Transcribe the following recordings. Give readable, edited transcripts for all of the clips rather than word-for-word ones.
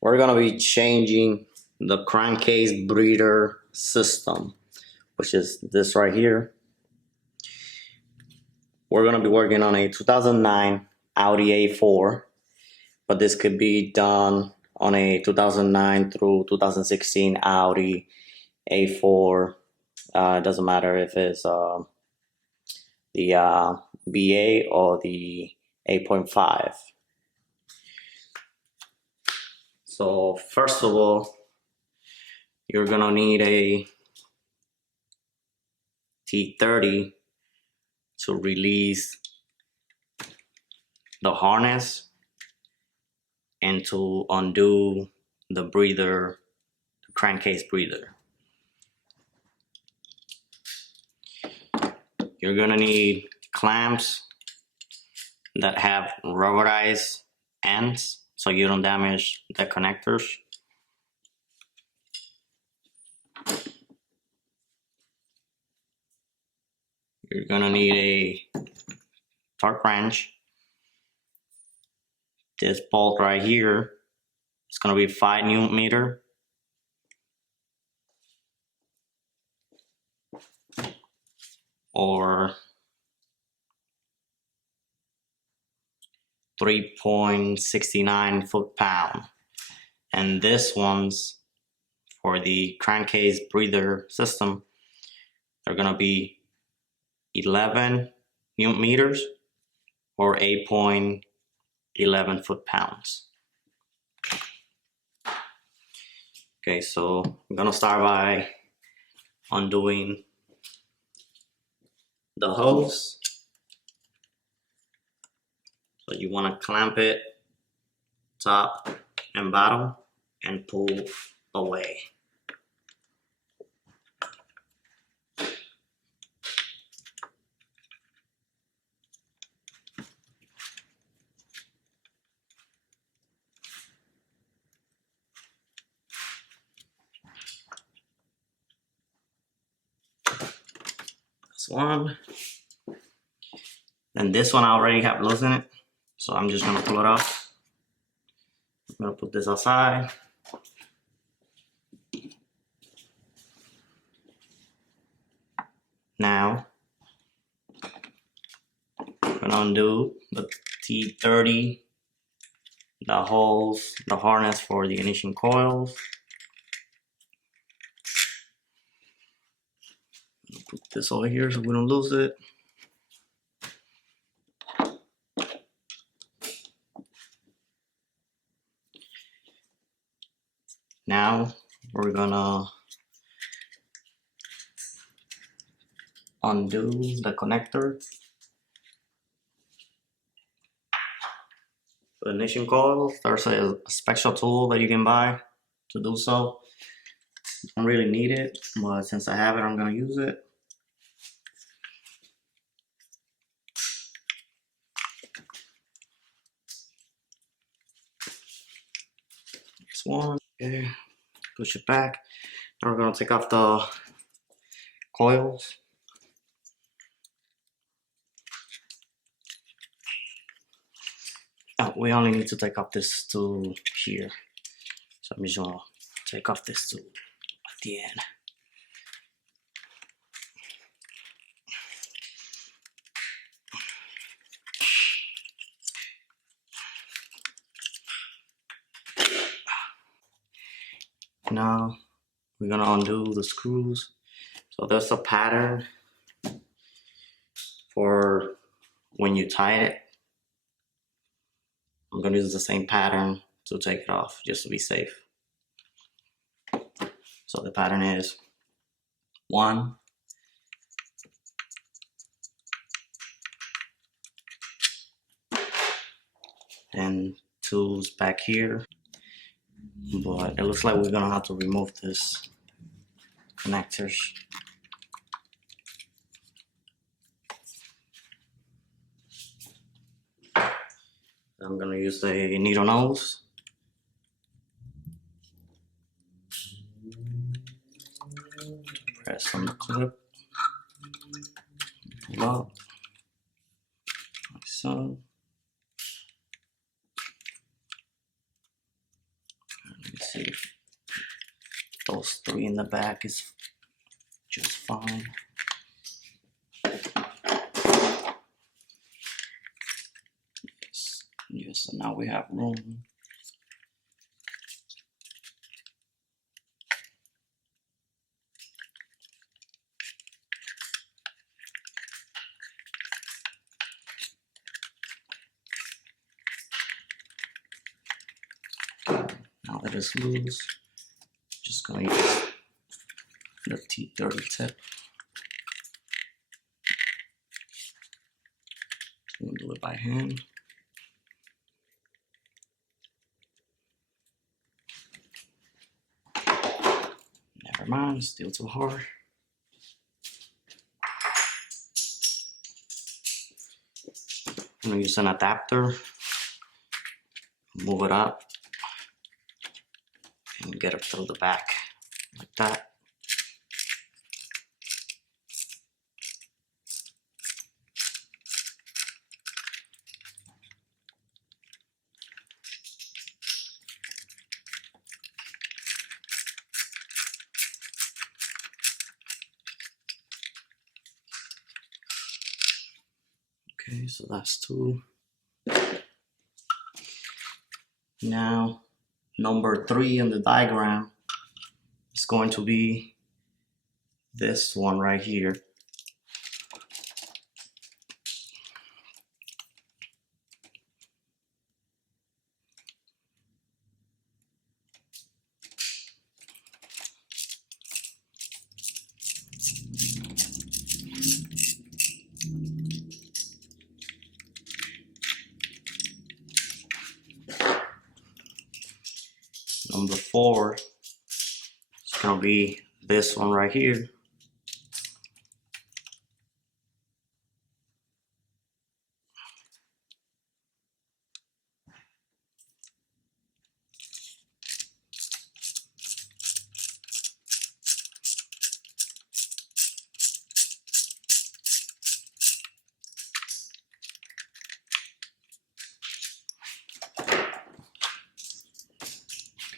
we're gonna be changing the crankcase breather system, which is this right here. We're gonna be working on a 2009 Audi A4, but this could be done on a 2009 through 2016 Audi A4. It doesn't matter if it's the B8 or the 8.5. So first of all, you're gonna need a T30 to release the harness and to undo the breather, the crankcase breather. You're gonna need clamps that have rubberized ends so you don't damage the connectors. You're gonna need a torque wrench. This bolt right here is gonna be 5 Newton meter. Or 3.69 foot-pound. And this one's for the crankcase breather system. They're gonna be 11 Newton meters or 8.11 foot-pounds. Okay, so I'm gonna start by undoing the hose. So you want to clamp it top and bottom and pull away. That's one. And this one I already have loose in it, so I'm just gonna pull it off. I'm gonna put this outside. Now, I'm gonna undo the T30, the holes, the harness for the ignition coils. Put this over here so we don't lose it. Now we're gonna undo the connector, the ignition coils. There's a special tool that you can buy to do so. Don't really need it, but since I have it, I'm gonna use it. This one, okay, push it back. Now we're gonna take off the coils. Oh, we only need to take off this tool here. So I'm just gonna take off this tool at the end. Now we're gonna undo the screws. So there's a pattern for when you tie it. I'm gonna use the same pattern to take it off just to be safe. So the pattern is 1, and 2's back here. But it looks like we're gonna have to remove this connectors. I'm gonna use the needle nose. Press on the clip. Pull up. Like so. see if those 3 in the back is just fine. Yes, so now we have room. Now that it's loose, just gonna use the T30 tip. I'm gonna do it by hand. Never mind, it's still too hard. I'm gonna use an adapter, move it up, and get it through the back like that. Okay, so that's 2. Now, number 3 in the diagram is going to be this one right here. Number 4 is going to be this one right here.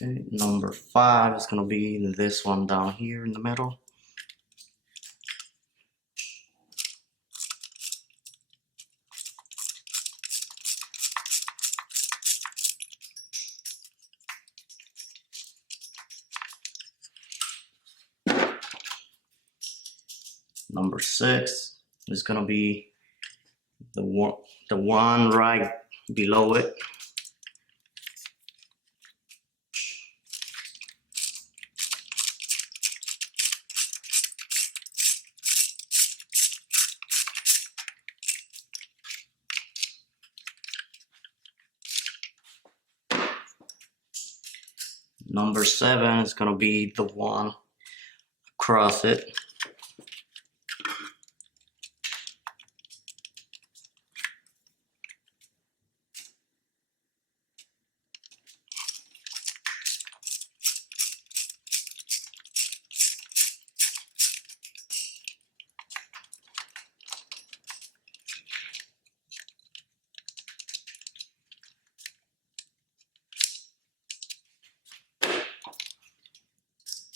Okay, number 5 is going to be this one down here in the middle. Number 6 is going to be the one right below it. Number 7 is going to be the one across it.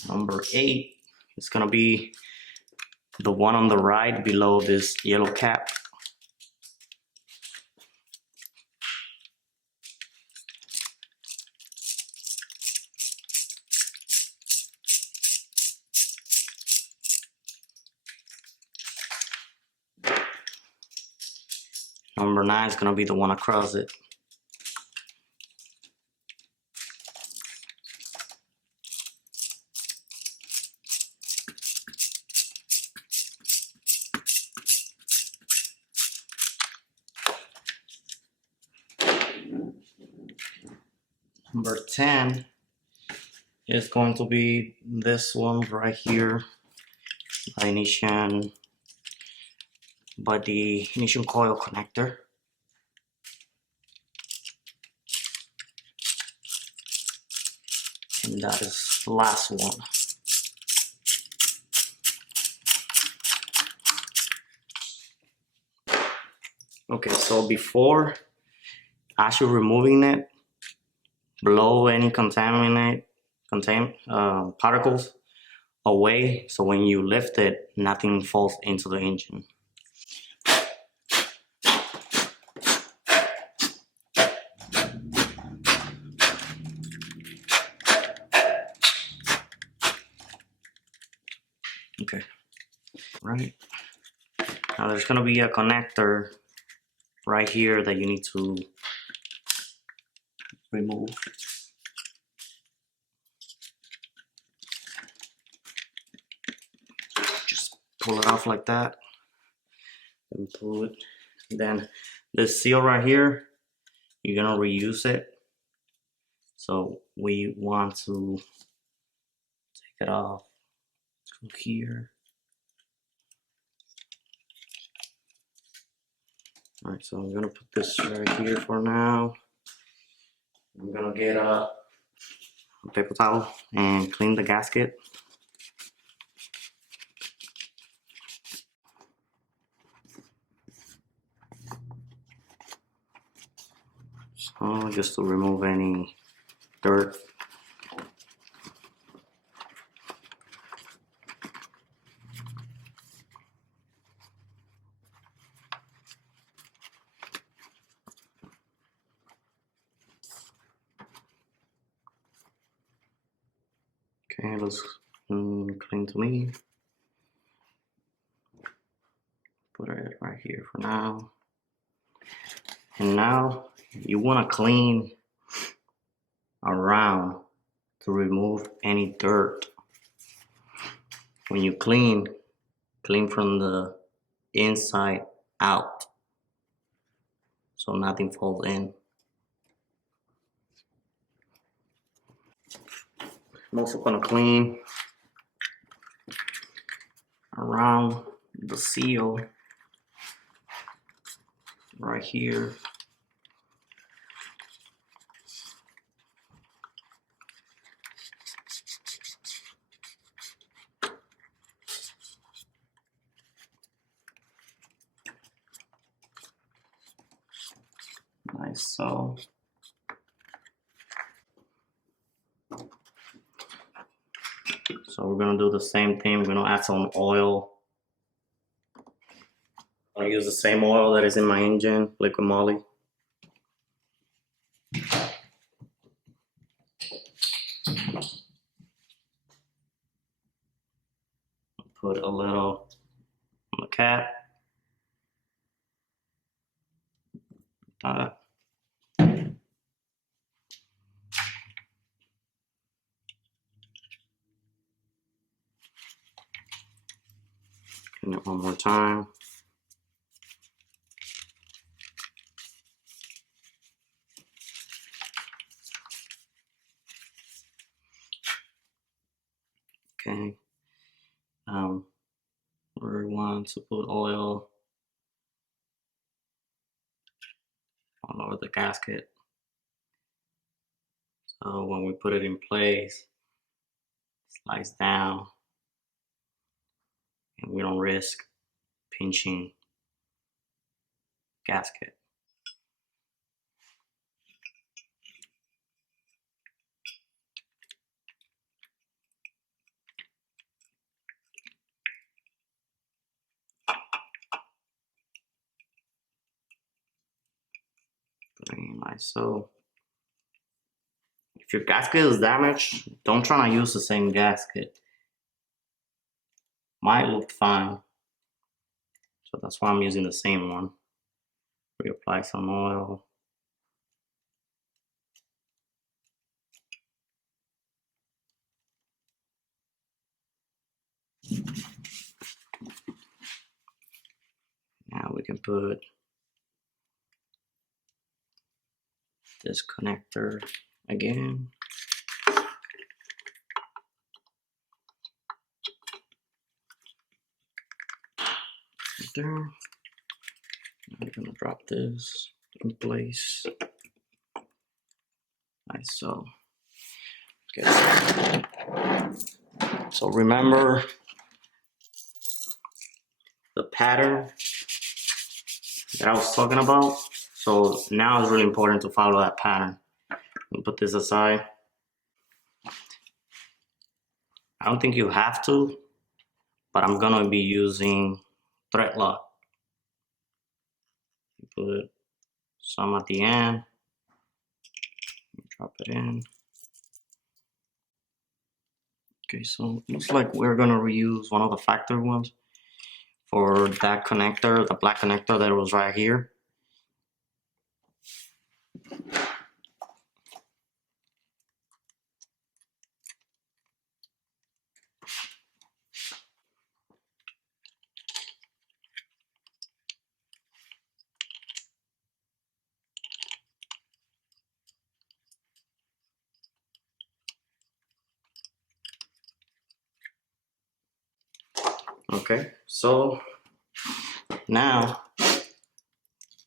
Number 8 is going to be the one on the right below this yellow cap. Number 9 is going to be the one across it. Number 10 is going to be this one right here, by the ignition coil connector. And that is the last one. Okay, so before actually removing it, blow any contaminant contain particles away, so when you lift it, nothing falls into the engine. Okay, right. Now there's gonna be a connector right here that you need to remove. Just pull it off like that and pull it. Then this seal right here, you're gonna reuse it. So we want to take it off from here. All right, so I'm gonna put this right here for now. I'm gonna get a paper towel and clean the gasket. So just to remove any dirt. Okay, looks clean to me. Put it right here for now. And now you want to clean around to remove any dirt. When you clean from the inside out, so nothing falls in. I'm also going to clean around the seal right here. Nice, so we're gonna do the same thing. We're gonna add some oil. I'll use the same oil that is in my engine, liquid moly. Put a little on the cap. Clean it one more time. Okay. We want to put oil all over the gasket. So when we put it in place, it slides down and we don't risk pinching gasket. Like so. If your gasket is damaged, don't try to use the same gasket. Mine looked fine, so that's why I'm using the same one. Reapply some oil. Now we can put this connector again. Right there. I'm gonna drop this in place. Like so. Okay. So remember the pattern that I was talking about. So now it's really important to follow that pattern. We'll put this aside. I don't think you have to, but I'm gonna be using thread lock. Put some at the end, drop it in. Okay, so looks like we're gonna reuse one of the factory ones for that connector, the black connector that was right here. Okay, so now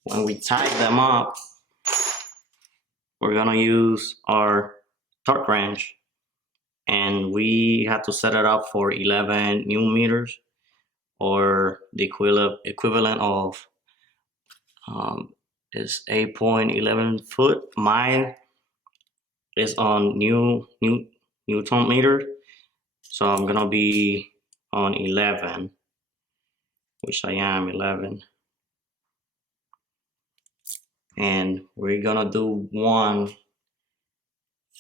when we tighten them up, we're gonna use our torque wrench, and we have to set it up for 11 newton meters, or the equivalent of is 8.11 foot. Mine is on Newton meter, so I'm gonna be on 11, which I am 11. And we're gonna do one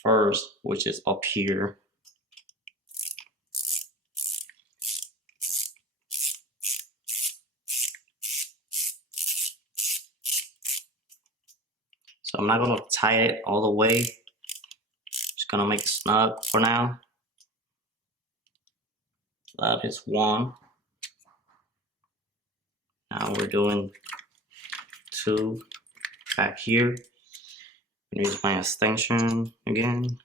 first, which is up here. So I'm not gonna tie it all the way. Just gonna make it snug for now. That is one. Now we're doing two back here. Use my extension again.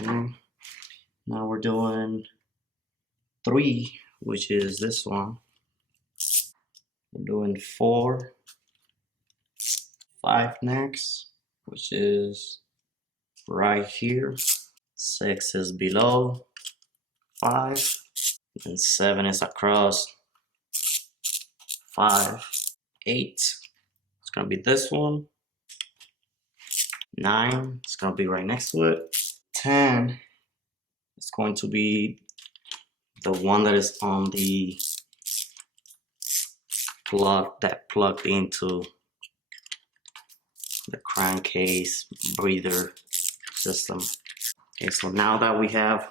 Okay. Now we're doing three, which is this one. We're doing 4, 5 next, which is right here. 6 is below 5, and 7 is across 5. 8, it's gonna be this one. 9, it's gonna be right next to it. 10, it's going to be the one that is on the plug that plugged into the crankcase breather system. Okay, so now that we have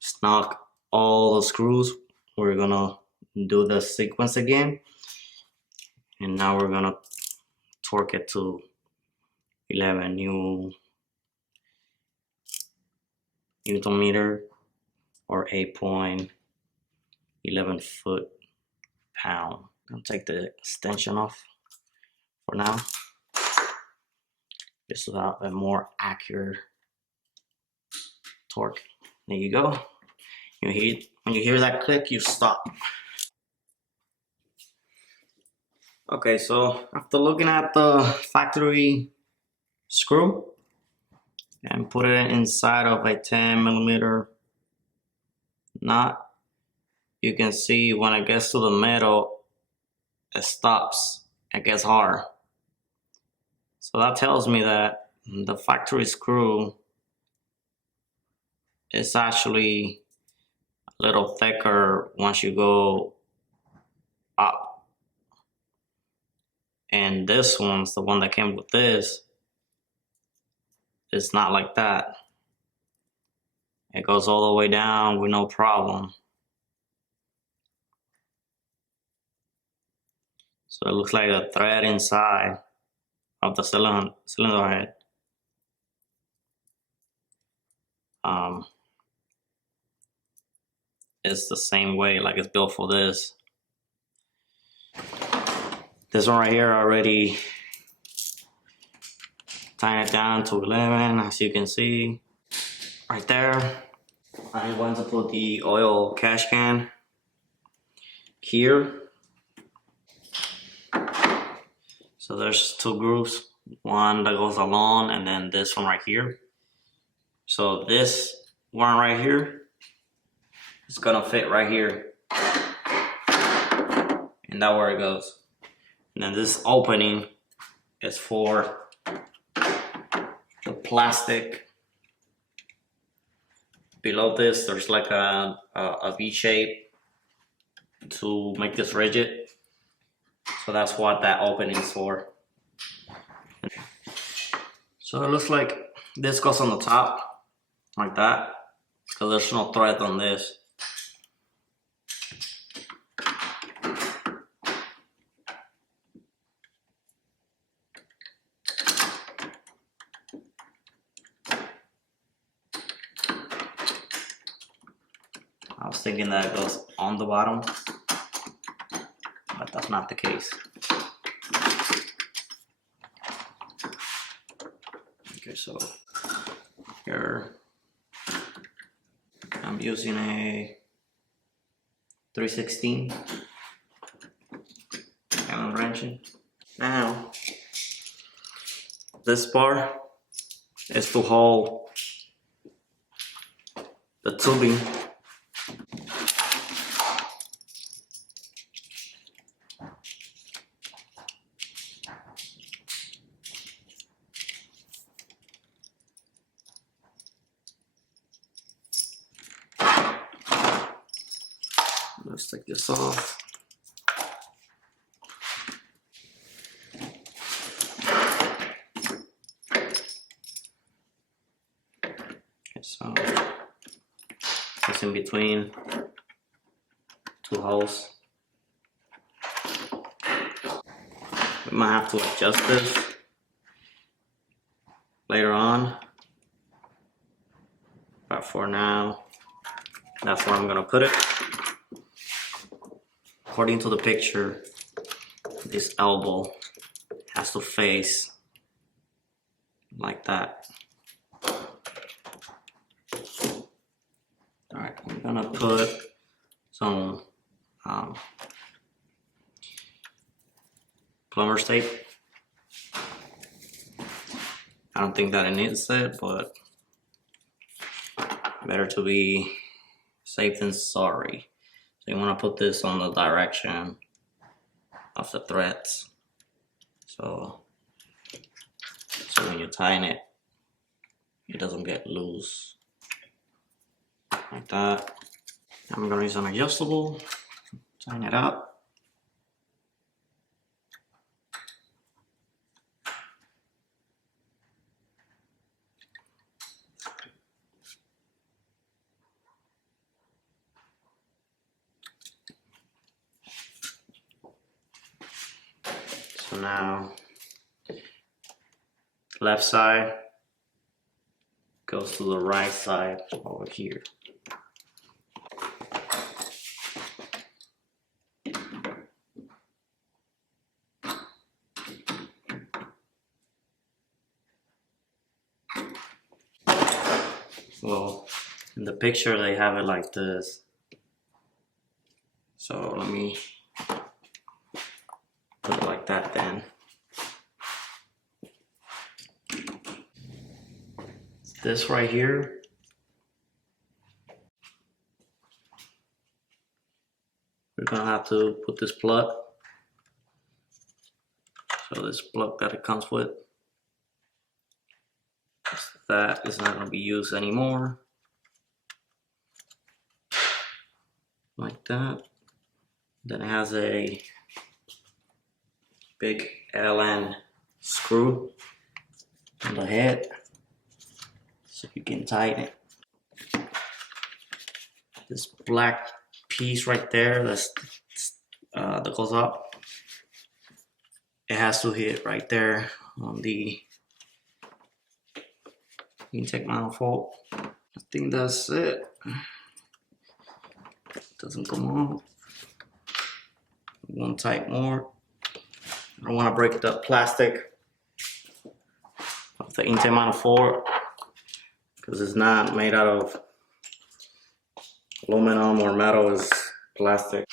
snug all the screws, we're gonna do the sequence again, and now we're gonna torque it to 11 Newton meter, or 8.11 foot-pound. I'm gonna take the extension off for now, just to have a more accurate torque. There you go. When you hear that click, you stop. Okay, so after looking at the factory screw and put it inside of a 10mm nut, you can see when it gets to the middle, it stops. It gets hard. So that tells me that the factory screw is actually a little thicker once you go up. And this one's the one that came with this. It's not like that. It goes all the way down with no problem. So it looks like a thread inside of the cylinder head. It's the same way, like it's built for this. This one right here already tying it down to 11, as you can see right there. I'm going to put the oil cash can here. So there's 2 grooves, one that goes along and then this one right here. So this one right here is gonna fit right here, and that's where it goes. And then this opening is for plastic. Below this, there's like a V shape to make this rigid. So that's what that opening is for. So it looks like this goes on the top, like that, because there's no thread on this. I was thinking that it goes on the bottom, but that's not the case. Okay, so here I'm using a 3/16 Allen wrenching. Now, this bar is to hold the tubing. Let's take this off. Okay, so it's in between two holes. We might have to adjust this later on, but for now, that's where I'm gonna put it. According to the picture, this elbow has to face like that. Alright, I'm gonna put some plumber's tape. I don't think that it needs it, but better to be safe than sorry. So you want to put this on the direction of the threads. So when you tighten it, it doesn't get loose. Like that. I'm gonna use an adjustable, tighten it up. So now, left side goes to the right side over here. Well, in the picture they have it like this. So let me put it like that then. This right here, we're gonna have to put this plug. So this plug that it comes with, that is not gonna be used anymore. Like that. Then it has a big Allen screw on the head, so you can tighten it. This black piece right there that goes up, it has to hit right there on the intake manifold. I think that's it. Doesn't come off. One tight more. I don't want to break the plastic of the intake manifold because it's not made out of aluminum or metal, is plastic.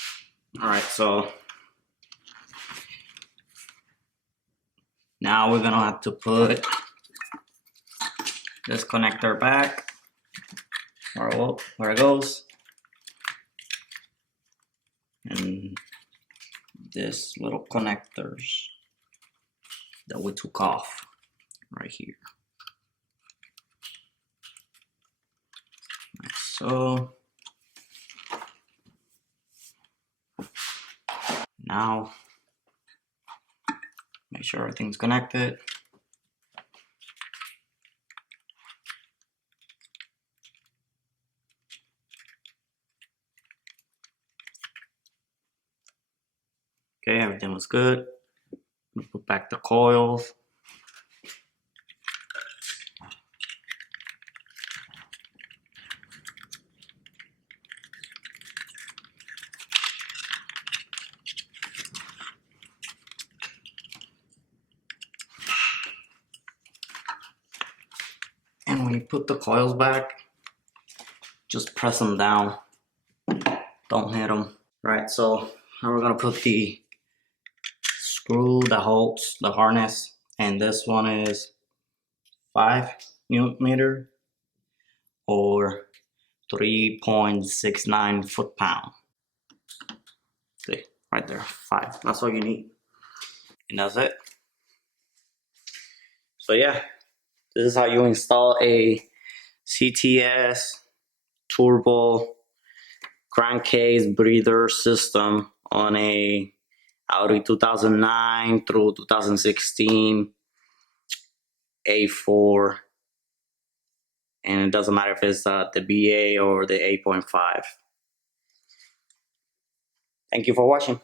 Alright, so now we're gonna have to put this connector back where it goes, and this little connectors that we took off right here. So now make sure everything's connected. Okay, everything was good. Put back the coils. And when you put the coils back, just press them down. Don't hit them. Right, so now we're gonna put the screw that holds the harness, and this one is 5 Nm or 3.69 foot-pound. See, right there, 5. That's all you need. And that's it. So yeah, this is how you install a CTS Turbo crankcase breather system on a Audi 2009 through 2016 A4, and it doesn't matter if it's the B8 or the 8.5. Thank you for watching.